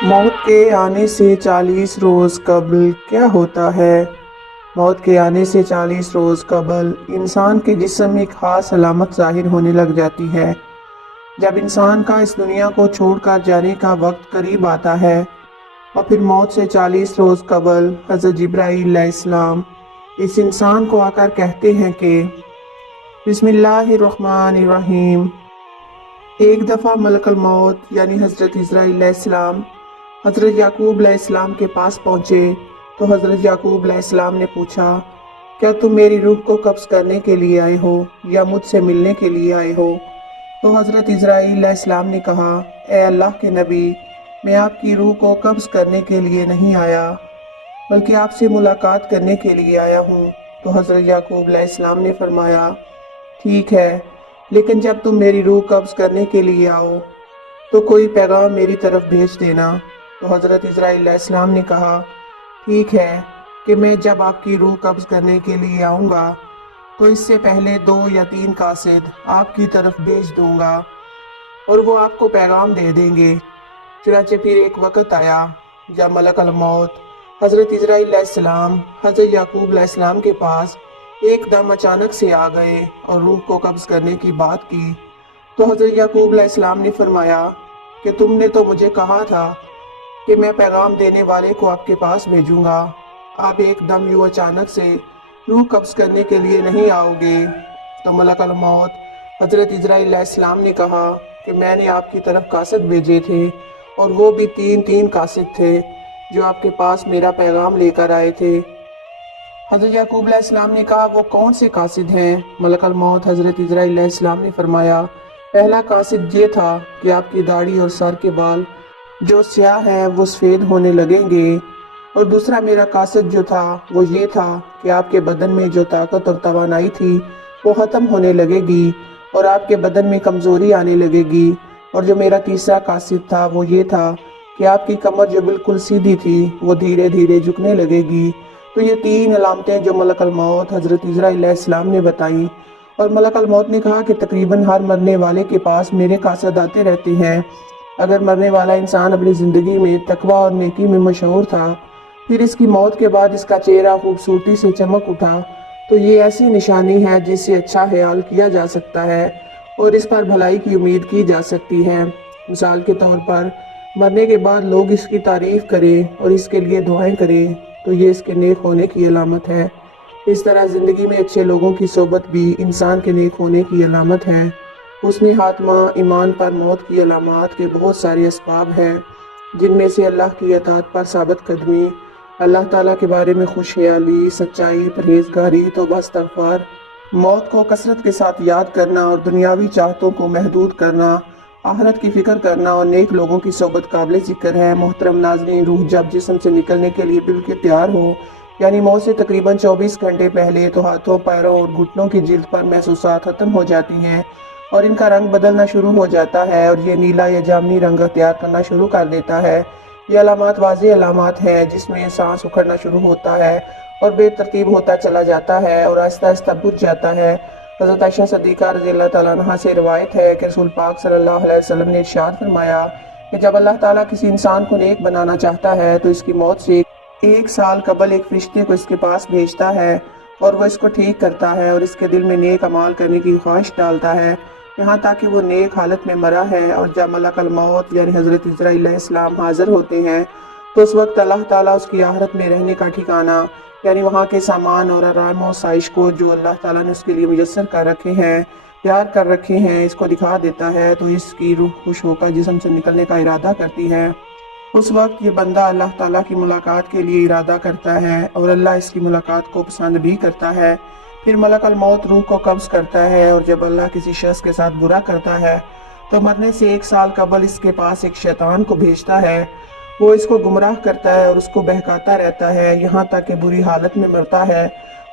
موت کے آنے سے 40 روز قبل کیا ہوتا ہے؟ موت کے آنے سے 40 روز قبل انسان کے جسم میں ایک خاص علامت ظاہر ہونے لگ جاتی ہے۔ جب انسان کا اس دنیا کو چھوڑ کر جانے کا وقت قریب آتا ہے اور پھر موت سے 40 روز قبل حضرت جبرائیل علیہ السلام اس انسان کو آ کر کہتے ہیں کہ بسم اللہ الرحمن الرحیم۔ ایک دفعہ ملک الموت یعنی حضرت عزرائیل علیہ السلام حضرت یعقوب علیہ السلام کے پاس پہنچے تو حضرت یعقوب علیہ السلام نے پوچھا، کیا تم میری روح کو قبض کرنے کے لیے آئے ہو یا مجھ سے ملنے کے لیے آئے ہو؟ تو حضرت عزرائیل علیہ السلام نے کہا، اے اللہ کے نبی، میں آپ کی روح کو قبض کرنے کے لیے نہیں آیا بلکہ آپ سے ملاقات کرنے کے لیے آیا ہوں۔ تو حضرت یعقوب علیہ السلام نے فرمایا، ٹھیک ہے، لیکن جب تم میری روح قبض کرنے کے لیے آؤ تو کوئی پیغام میری طرف بھیج دینا۔ تو حضرت عزرائیل علیہ السلام نے کہا، ٹھیک ہے کہ میں جب آپ کی روح قبض کرنے کے لیے آؤں گا تو اس سے پہلے 2 یا 3 قاصد آپ کی طرف بھیج دوں گا اور وہ آپ کو پیغام دے دیں گے۔ چنانچہ پھر ایک وقت آیا جب ملک الموت حضرت عزرائیل علیہ السلام حضرت یعقوب علیہ السلام کے پاس ایک دم اچانک سے آ گئے اور روح کو قبض کرنے کی بات کی۔ تو حضرت یعقوب علیہ السلام نے فرمایا کہ تم نے تو مجھے کہا تھا کہ میں پیغام دینے والے کو آپ کے پاس بھیجوں گا، آپ ایک دم یوں اچانک سے روح قبض کرنے کے لیے نہیں آؤ گے۔ تو ملک الموت حضرت عزرائیل علیہ السلام نے کہا کہ میں نے آپ کی طرف قاصد بھیجے تھے اور وہ بھی 3 قاصد تھے جو آپ کے پاس میرا پیغام لے کر آئے تھے۔ حضرت یعقوب علیہ السلام نے کہا، وہ کون سے قاصد ہیں؟ ملک الموت حضرت عزرائیل علیہ السلام نے فرمایا، پہلا قاصد یہ تھا کہ آپ کی داڑھی اور سر کے بال جو سیاہ ہیں وہ سفید ہونے لگیں گے، اور دوسرا میرا قاصد جو تھا وہ یہ تھا کہ آپ کے بدن میں جو طاقت اور توانائی تھی وہ ختم ہونے لگے گی اور آپ کے بدن میں کمزوری آنے لگے گی، اور جو میرا تیسرا قاصد تھا وہ یہ تھا کہ آپ کی کمر جو بالکل سیدھی تھی وہ دھیرے دھیرے جھکنے لگے گی۔ تو یہ 3 علامتیں جو ملک الموت حضرت عزرائیل علیہ السلام نے بتائیں، اور ملک الموت نے کہا کہ تقریباً ہر مرنے والے کے پاس میرے قاصد آتے رہتے ہیں۔ اگر مرنے والا انسان اپنی زندگی میں تقوی اور نیکی میں مشہور تھا، پھر اس کی موت کے بعد اس کا چہرہ خوبصورتی سے چمک اٹھا، تو یہ ایسی نشانی ہے جس سے اچھا خیال کیا جا سکتا ہے اور اس پر بھلائی کی امید کی جا سکتی ہے۔ مثال کے طور پر مرنے کے بعد لوگ اس کی تعریف کریں اور اس کے لیے دعائیں کریں تو یہ اس کے نیک ہونے کی علامت ہے۔ اس طرح زندگی میں اچھے لوگوں کی صحبت بھی انسان کے نیک ہونے کی علامت ہے۔ حسن خاتمہ، ایمان پر موت کی علامات کے بہت سارے اسباب ہیں، جن میں سے اللہ کی اطاعت پر ثابت قدمی، اللہ تعالیٰ کے بارے میں خوش خیالی، سچائی، پرہیزگاری، توبہ استغفار، موت کو کثرت کے ساتھ یاد کرنا اور دنیاوی چاہتوں کو محدود کرنا، آخرت کی فکر کرنا اور نیک لوگوں کی صحبت قابل ذکر ہے۔ محترم ناظرین، روح جب جسم سے نکلنے کے لیے بالکل تیار ہو، یعنی موت سے تقریباً 24 گھنٹے پہلے، تو ہاتھوں، پیروں اور گھٹنوں کی جلد پر محسوسات ختم ہو جاتی ہیں اور ان کا رنگ بدلنا شروع ہو جاتا ہے اور یہ نیلا یا جامنی رنگ اختیار کرنا شروع کر دیتا ہے۔ یہ علامات واضح علامات ہیں جس میں سانس اکھڑنا شروع ہوتا ہے اور بے ترتیب ہوتا چلا جاتا ہے اور آہستہ آہستہ بجھ جاتا ہے۔ حضرت عائشہ صدیقہ رضی اللہ تعالیٰ عنہا سے روایت ہے کہ رسول پاک صلی اللہ علیہ وسلم نے ارشاد فرمایا کہ جب اللہ تعالیٰ کسی انسان کو نیک بنانا چاہتا ہے تو اس کی موت سے 1 سال قبل ایک فرشتے کو اس کے پاس بھیجتا ہے اور وہ اس کو ٹھیک کرتا ہے اور اس کے دل میں نیک اعمال کرنے کی خواہش ڈالتا ہے، یہاں تک کہ وہ نیک حالت میں مرا ہے۔ اور جب ملک الموت یعنی حضرت عزرائیل علیہ السلام حاضر ہوتے ہیں تو اس وقت اللہ تعالیٰ اس کی آخرت میں رہنے کا ٹھکانہ، یعنی وہاں کے سامان اور آرام و آسائش کو جو اللہ تعالیٰ نے اس کے لیے میسر کر رکھے ہیں، تیار کر رکھے ہیں، اس کو دکھا دیتا ہے، تو اس کی روح خوش ہو کر جسم سے نکلنے کا ارادہ کرتی ہے۔ اس وقت یہ بندہ اللہ تعالیٰ کی ملاقات کے لیے ارادہ کرتا ہے اور اللہ اس کی ملاقات کو پسند بھی کرتا ہے۔ پھر ملک الموت روح کو قبض کرتا ہے، اور جب اللہ کسی شخص کے ساتھ برا کرتا ہے تو مرنے سے 1 سال قبل اس کے پاس ایک شیطان کو بھیجتا ہے، وہ اس کو گمراہ کرتا ہے اور اس کو بہکاتا رہتا ہے یہاں تک کہ بری حالت میں مرتا ہے،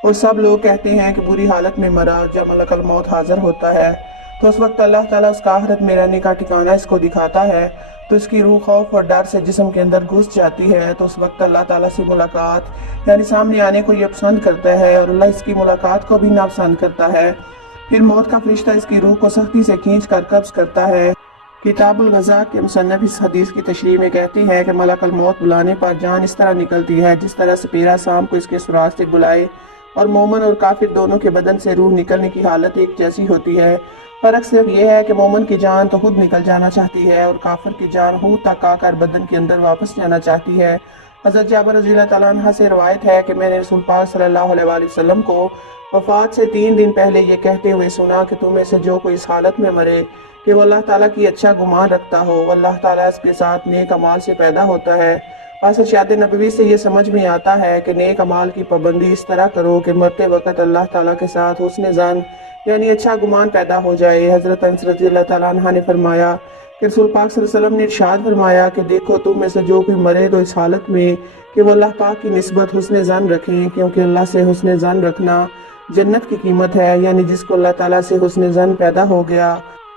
اور سب لوگ کہتے ہیں کہ بری حالت میں مرا۔ جب ملک الموت حاضر ہوتا ہے تو اس وقت اللہ تعالیٰ اس کا آخرت میں رہنے کا ٹھکانہ اس کو دکھاتا ہے، تو اس کی روح خوف اور ڈر سے جسم کے اندر گھس جاتی ہے، تو اس وقت اللہ تعالیٰ سے ملاقات یعنی سامنے آنے کو یہ پسند کرتا ہے اور اللہ اس کی ملاقات کو بھی ناپسند کرتا ہے۔ پھر موت کا فرشتہ اس کی روح کو سختی سے کھینچ کر قبض کرتا ہے کتاب الغذا کے مصنف اس حدیث کی تشریح میں کہتے ہیں کہ ملک الموت بلانے پر جان اس طرح نکلتی ہے جس طرح سپیرا سام کو اس کے سراغ سے بلائے، اور مومن اور کافر دونوں کے بدن سے روح نکلنے کی حالت ایک جیسی ہوتی ہے۔ فرق صرف یہ ہے کہ مومن کی جان تو خود نکل جانا چاہتی ہے اور کافر کی جان روح تک آ کر بدن کے اندر واپس جانا چاہتی ہے۔ حضرت جابر رضی اللہ تعالیٰ عنہ سے روایت ہے کہ میں نے رسول پاک صلی اللہ علیہ وآلہ وسلم کو وفات سے 3 دن پہلے یہ کہتے ہوئے سنا کہ تم میں سے جو کوئی اس حالت میں مرے کہ وہ اللہ تعالیٰ کی اچھا گمان رکھتا ہو، وہ اللہ تعالیٰ اس کے ساتھ نیک اعمال سے پیدا ہوتا ہے۔ ارشاد نبوی سے یہ سمجھ میں آتا ہے کہ نیک اعمال کی پابندی اس طرح کرو کہ مرتے وقت اللہ تعالیٰ کے ساتھ حسن ظن یعنی اچھا گمان پیدا ہو جائے۔ حضرت انس رضی اللہ تعالیٰ عنہ نے فرمایا کہ رسول پاک صلی اللہ علیہ وسلم نے ارشاد فرمایا کہ دیکھو تم میں سے جو کوئی مرے تو اس حالت میں کہ وہ اللہ پاک کی نسبت حسن ظن رکھیں، کیونکہ اللہ سے حسن ظن رکھنا جنت کی قیمت ہے، یعنی جس کو اللہ تعالیٰ سے حسن ظن پیدا ہو گیا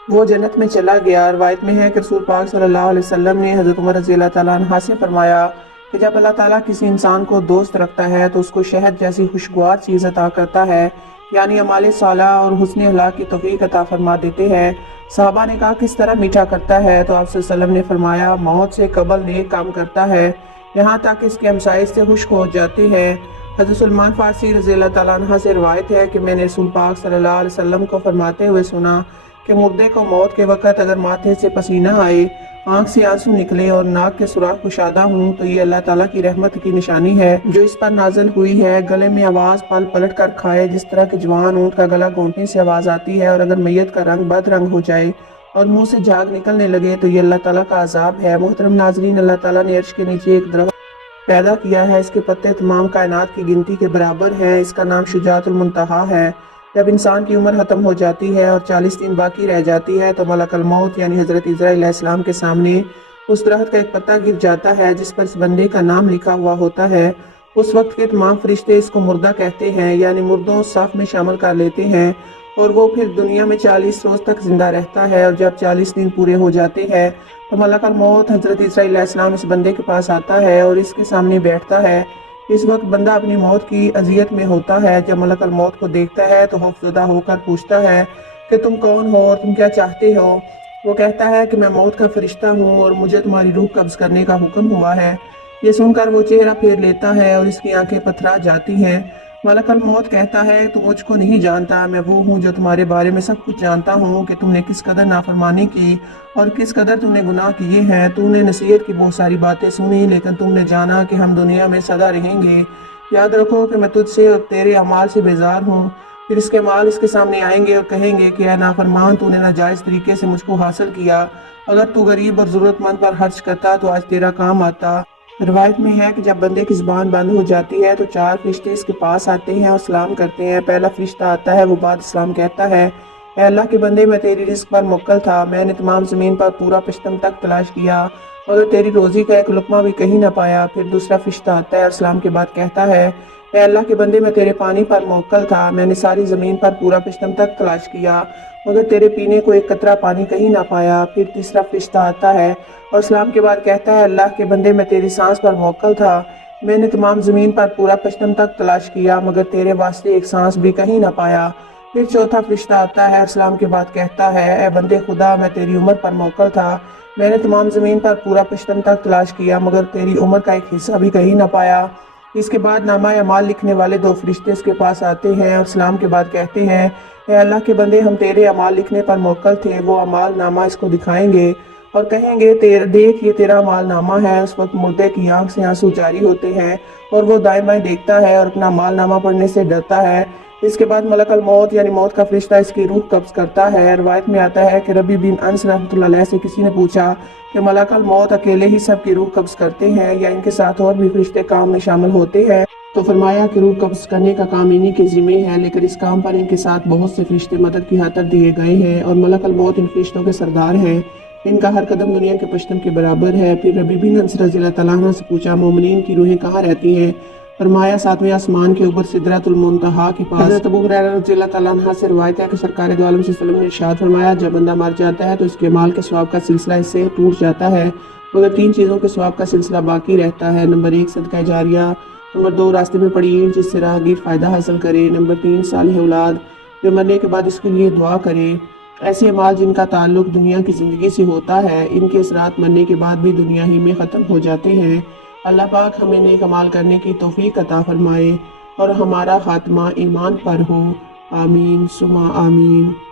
وہ جنت میں چلا گیا۔ روایت میں ہے کہ رسول پاک صلی اللہ علیہ وسلم نے حضرت عمر رضی اللہ تعالیٰ عنہ سے فرمایا کہ جب اللہ تعالیٰ کسی انسان کو دوست رکھتا ہے تو اس کو شہد جیسی خوشگوار چیز عطا کرتا ہے، یعنی اعمال صالحہ اور حسن اخلاق کی توفیق عطا فرما دیتے ہیں۔ صحابہ نے کہا کس طرح میٹھا کرتا ہے؟ تو آپ صلی اللہ علیہ وسلم نے فرمایا موت سے قبل نیک کام کرتا ہے یہاں تک اس کے ہمسائے سے خشک ہو جاتے ہیں۔ حضرت سلمان فارسی رضی اللہ تعالیٰ عنہ سے روایت ہے کہ میں نے رسول پاک صلی اللہ علیہ وسلم کو فرماتے ہوئے سنا کہ مردے کو موت کے وقت اگر ماتھے سے پسینہ آئے، آنکھ سے آنسو نکلے اور ناک کے سوراخ کشادہ ہوں تو یہ اللہ تعالیٰ کی رحمت کی نشانی ہے جو اس پر نازل ہوئی ہے۔ گلے میں آواز پل پلٹ کر کھائے، جس طرح کہ جوان اونٹ کا گلا گھونٹنے سے آواز آتی ہے، اور اگر میت کا رنگ بد رنگ ہو جائے اور منہ سے جھاگ نکلنے لگے تو یہ اللہ تعالیٰ کا عذاب ہے۔ محترم ناظرین، اللہ تعالیٰ نے عرش کے نیچے ایک درخت پیدا کیا ہے، اس کے پتے تمام کائنات کی گنتی کے برابر ہیں۔ اس کا نام شجاعت المنتہا ہے۔ جب انسان کی عمر ختم ہو جاتی ہے اور 40 دن باقی رہ جاتی ہے تو ملک الموت یعنی حضرت عزرائیل علیہ السلام کے سامنے اس درخت کا ایک پتا گر جاتا ہے جس پر اس بندے کا نام لکھا ہوا ہوتا ہے۔ اس وقت کے تمام فرشتے اس کو مردہ کہتے ہیں، یعنی مردوں صف میں شامل کر لیتے ہیں، اور وہ پھر دنیا میں 40 روز تک زندہ رہتا ہے۔ اور جب 40 دن پورے ہو جاتے ہیں تو ملک الموت حضرت عزرائیل علیہ السلام اس بندے کے پاس آتا ہے اور اس کے سامنے بیٹھتا ہے۔ اس وقت بندہ اپنی موت کی اذیت میں ہوتا ہے۔ جب ملک الموت کو دیکھتا ہے تو خوفزدہ ہو کر پوچھتا ہے کہ تم کون ہو اور تم کیا چاہتے ہو؟ وہ کہتا ہے کہ میں موت کا فرشتہ ہوں اور مجھے تمہاری روح قبض کرنے کا حکم ہوا ہے۔ یہ سن کر وہ چہرہ پھیر لیتا ہے اور اس کی آنکھیں پتھرا جاتی ہیں۔ ملک الموت کہتا ہے تو مجھ کو نہیں جانتا، میں وہ ہوں جو تمہارے بارے میں سب کچھ جانتا ہوں کہ تم نے کس قدر نافرمانی کی اور کس قدر تم نے گناہ کیے ہیں۔ تم نے نصیحت کی بہت ساری باتیں سنی لیکن تم نے جانا کہ ہم دنیا میں سدا رہیں گے۔ یاد رکھو کہ میں تجھ سے اور تیرے اعمال سے بیزار ہوں۔ پھر اس کے اعمال اس کے سامنے آئیں گے اور کہیں گے کہ اے نافرمان، تو نے ناجائز طریقے سے مجھ کو حاصل کیا۔ اگر تو غریب اور ضرورت مند پر خرچ کرتا تو آج تیرا کام آتا۔ روایت میں ہے کہ جب بندے کی زبان بند ہو جاتی ہے تو 4 فرشتے اس کے پاس آتے ہیں اور سلام کرتے ہیں۔ پہلا فرشتہ آتا ہے، وہ بعد اسلام کہتا ہے اے اللہ کے بندے، میں تیری رزق پر موکل تھا، میں نے تمام زمین پر پورا پشتم تک تلاش کیا مگر تیری روزی کا ایک لقمہ بھی کہیں نہ پایا۔ پھر دوسرا فرشتہ آتا ہے اور سلام کے بعد کہتا ہے اے اللہ کے بندے، میں تیرے پانی پر موکل تھا، میں نے ساری زمین پر پورا پشتم تک تلاش کیا مگر تیرے پینے کو ایک قطرہ پانی کہیں نہ پایا۔ پھر تیسرا فرشتہ آتا ہے اور سلام کے بعد کہتا ہے اللہ کے بندے، میں تیری سانس پر موکل تھا، میں نے تمام زمین پر پورا پشتم تک تلاش کیا مگر تیرے واسطے ایک سانس بھی کہیں نہ پایا۔ پھر چوتھا فرشتہ آتا ہے اور سلام کے بعد کہتا ہے اے بندے خدا، میں تیری عمر پر موکل تھا، میں نے تمام زمین پر پورا پشتم تک تلاش کیا مگر تیری عمر کا ایک حصہ بھی کہیں نہ پایا۔ اس کے بعد نامہ اعمال لکھنے والے 2 فرشتے اس کے پاس آتے ہیں اور سلام کے بعد کہتے ہیں اے اللہ کے بندے، ہم تیرے اعمال لکھنے پر موکل تھے۔ وہ اعمال نامہ اس کو دکھائیں گے اور کہیں گے دیکھ یہ تیرا اعمال نامہ ہے۔ اس وقت مردے کی آنکھ سے آنسو جاری ہوتے ہیں اور وہ دائیں بائیں دیکھتا ہے اور اپنا اعمال نامہ پڑھنے سے ڈرتا ہے۔ اس کے بعد ملک الموت یعنی موت کا فرشتہ اس کی روح قبض کرتا ہے۔ روایت میں آتا ہے کہ ربی بن انس رحمۃ اللہ علیہ سے کسی نے پوچھا کہ ملک الموت اکیلے ہی سب کی روح قبض کرتے ہیں یا ان کے ساتھ اور بھی فرشتے کام میں شامل ہوتے ہیں؟ تو فرمایا کہ روح قبض کرنے کا کام انہی کے ذمہ ہے، لیکن اس کام پر ان کے ساتھ بہت سے فرشتے مدد کی خاطر دیے گئے ہیں اور ملک الموت ان فرشتوں کے سردار ہیں۔ ان کا ہر قدم دنیا کے پشتم کے برابر ہے۔ پھر ربی بن انس رضی اللہ تعالیٰ عنہ سے پوچھا مومنین کی روحیں کہاں رہتی ہیں؟ فرمایا 7ویں آسمان کے اوپر سدرۃ المنتہا کے پاس۔ حضرت ابو ہریرہ رضی اللہ تعالیٰ عنہ سے روایت ہے کہ سرکار دو عالم صلی اللہ علیہ وسلم نے ارشاد فرمایا جب بندہ مر جاتا ہے تو اس کے مال کے ثواب کا سلسلہ اس سے ٹوٹ جاتا ہے مگر 3 چیزوں کے ثواب کا سلسلہ باقی رہتا ہے۔ نمبر 1 صدقہ جاریہ، نمبر 2 راستے میں پڑی اینٹ جس سے راہگیر فائدہ حاصل کرے، نمبر 3 صالح اولاد جو مرنے کے بعد اس کے لیے دعا کرے۔ ایسے اعمال جن کا تعلق دنیا کی زندگی سے ہوتا ہے، ان کے اثرات مرنے کے بعد بھی دنیا ہی میں ختم ہو جاتے ہیں۔ اللہ پاک ہمیں نیک اعمال کرنے کی توفیق عطا فرمائے اور ہمارا خاتمہ ایمان پر ہو۔ آمین ثم آمین۔